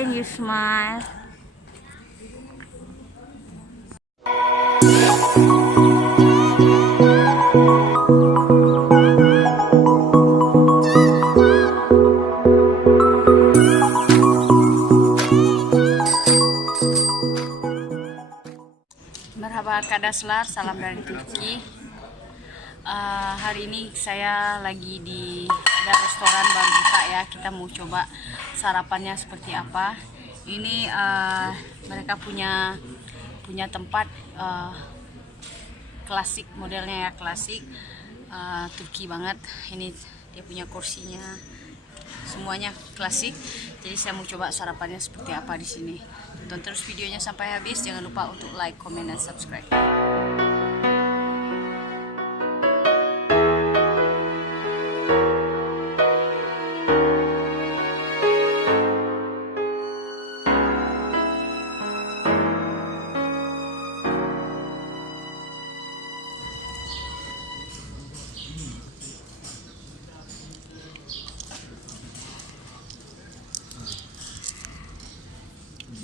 Then you smile. Merhaba Kadaslar, salam dari Turki. Hari ini saya lagi di ada restoran baru buka ya. Kita mau coba sarapannya seperti apa. Ini mereka punya tempat klasik, modelnya ya klasik, Turki banget. Ini dia punya kursinya, semuanya klasik. Jadi saya mau coba sarapannya seperti apa di sini. Tonton terus videonya sampai habis. Jangan lupa untuk like, comment, dan subscribe.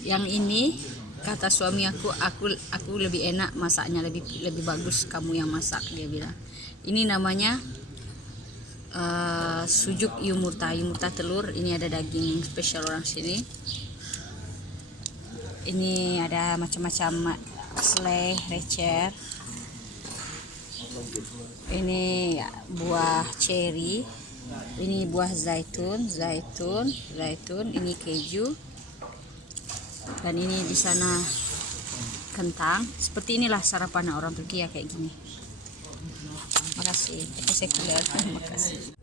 Yang ini kata suami aku lebih enak masaknya, lebih bagus kamu yang masak, dia bilang. Ini namanya sujuk yumurta telur. Ini ada daging spesial orang sini. Ini ada macam-macam selai, recer. Ini buah cherry. Ini buah zaitun. Ini keju. Dan ini di sana kentang. Seperti inilah sarapan orang Turki ya, kayak gini. Makasih. Teşekkürler. Makasih.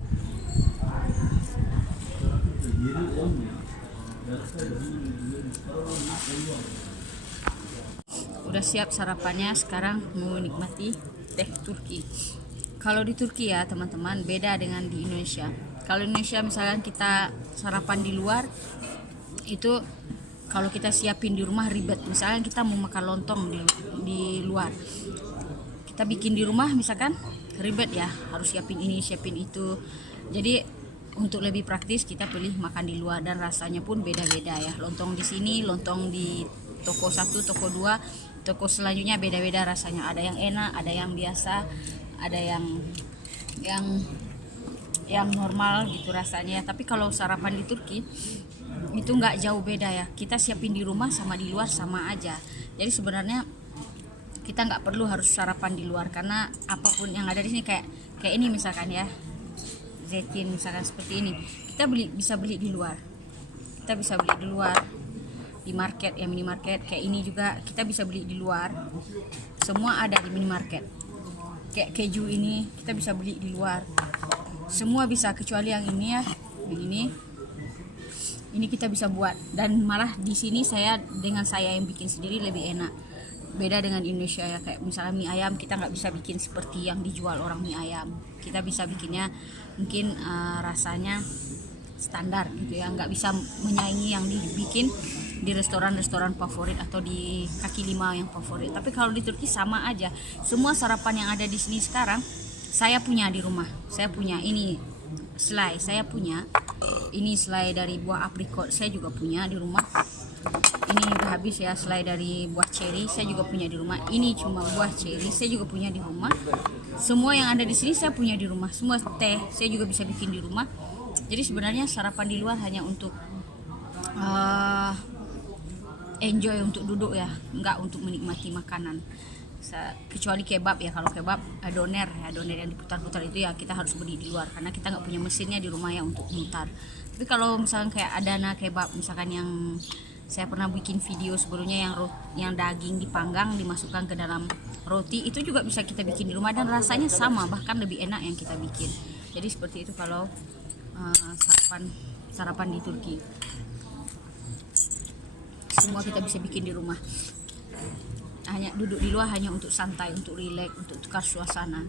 Udah siap sarapannya, sekarang mau nikmati teh Turki. Kalau di Turki ya teman-teman, beda dengan di Indonesia. Kalau Indonesia misalkan kita sarapan di luar, itu kalau kita siapin di rumah ribet. Misalkan kita mau makan lontong di luar, kita bikin di rumah misalkan ribet ya, harus siapin ini, siapin itu. Jadi untuk lebih praktis kita pilih makan di luar, dan rasanya pun beda-beda ya. Lontong di sini, lontong di toko 1, toko 2, toko selanjutnya beda-beda rasanya. Ada yang enak, ada yang biasa, ada yang normal gitu rasanya. Tapi kalau sarapan di Turki itu nggak jauh beda ya. Kita siapin di rumah sama di luar sama aja. Jadi sebenarnya kita nggak perlu harus sarapan di luar, karena apapun yang ada di sini kayak ini misalkan ya, zeytin misalkan seperti ini, kita bisa beli di luar. Kita bisa beli di luar di market ya, minimarket. Kayak ini juga kita bisa beli di luar. Semua ada di minimarket. Kayak keju ini kita bisa beli di luar. Semua bisa, kecuali yang ini ya, yang ini kita bisa buat. Dan malah di sini saya yang bikin sendiri lebih enak. Beda dengan Indonesia ya, kayak misalnya mie ayam kita nggak bisa bikin seperti yang dijual orang mie ayam. Kita bisa bikinnya mungkin rasanya standar gitu ya, nggak bisa menyaingi yang dibikin di restoran-restoran favorit atau di kaki lima yang favorit. Tapi kalau di Turki sama aja. Semua sarapan yang ada di sini sekarang saya punya di rumah. Saya punya ini selai, saya punya ini selai dari buah aprikot, saya juga punya di rumah. Ini udah habis ya, selai dari buah cherry saya juga punya di rumah. Ini cuma buah cherry, saya juga punya di rumah. Semua yang ada di sini saya punya di rumah. Semua teh saya juga bisa bikin di rumah. Jadi sebenarnya sarapan di luar hanya untuk enjoy, untuk duduk ya, enggak untuk menikmati makanan. Kecuali kebab ya. Kalau kebab doner yang diputar-putar itu ya kita harus beli di luar, karena kita nggak punya mesinnya di rumah ya untuk mutar. Tapi kalau misalkan kayak adana kebab misalkan, yang saya pernah bikin video sebelumnya, yang daging dipanggang dimasukkan ke dalam roti, itu juga bisa kita bikin di rumah dan rasanya sama, bahkan lebih enak yang kita bikin. Jadi seperti itu kalau sarapan di Turki. Semua kita bisa bikin di rumah. Hanya duduk di luar hanya untuk santai, untuk rileks, untuk tukar suasana.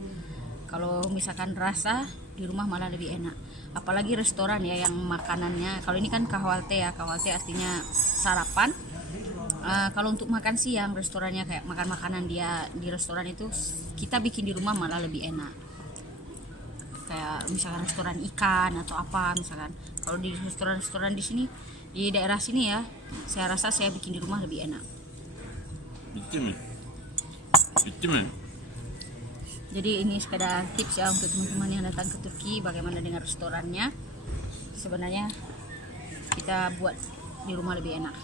Kalau misalkan rasa di rumah malah lebih enak. Apalagi restoran ya yang makanannya. Kalau ini kan kahvaltı ya, kahvaltı artinya sarapan. Kalau untuk makan siang, restorannya kayak makan makanan dia di restoran itu, kita bikin di rumah malah lebih enak. Kayak misalkan restoran ikan atau apa misalkan. Kalau di restoran di sini Di daerah sini ya, saya rasa saya bikin di rumah lebih enak. Bitti mi? Bitti mi? Jadi ini sekedar tips ya untuk teman-teman yang datang ke Turki, bagaimana dengan restorannya. Sebenarnya kita buat di rumah lebih enak.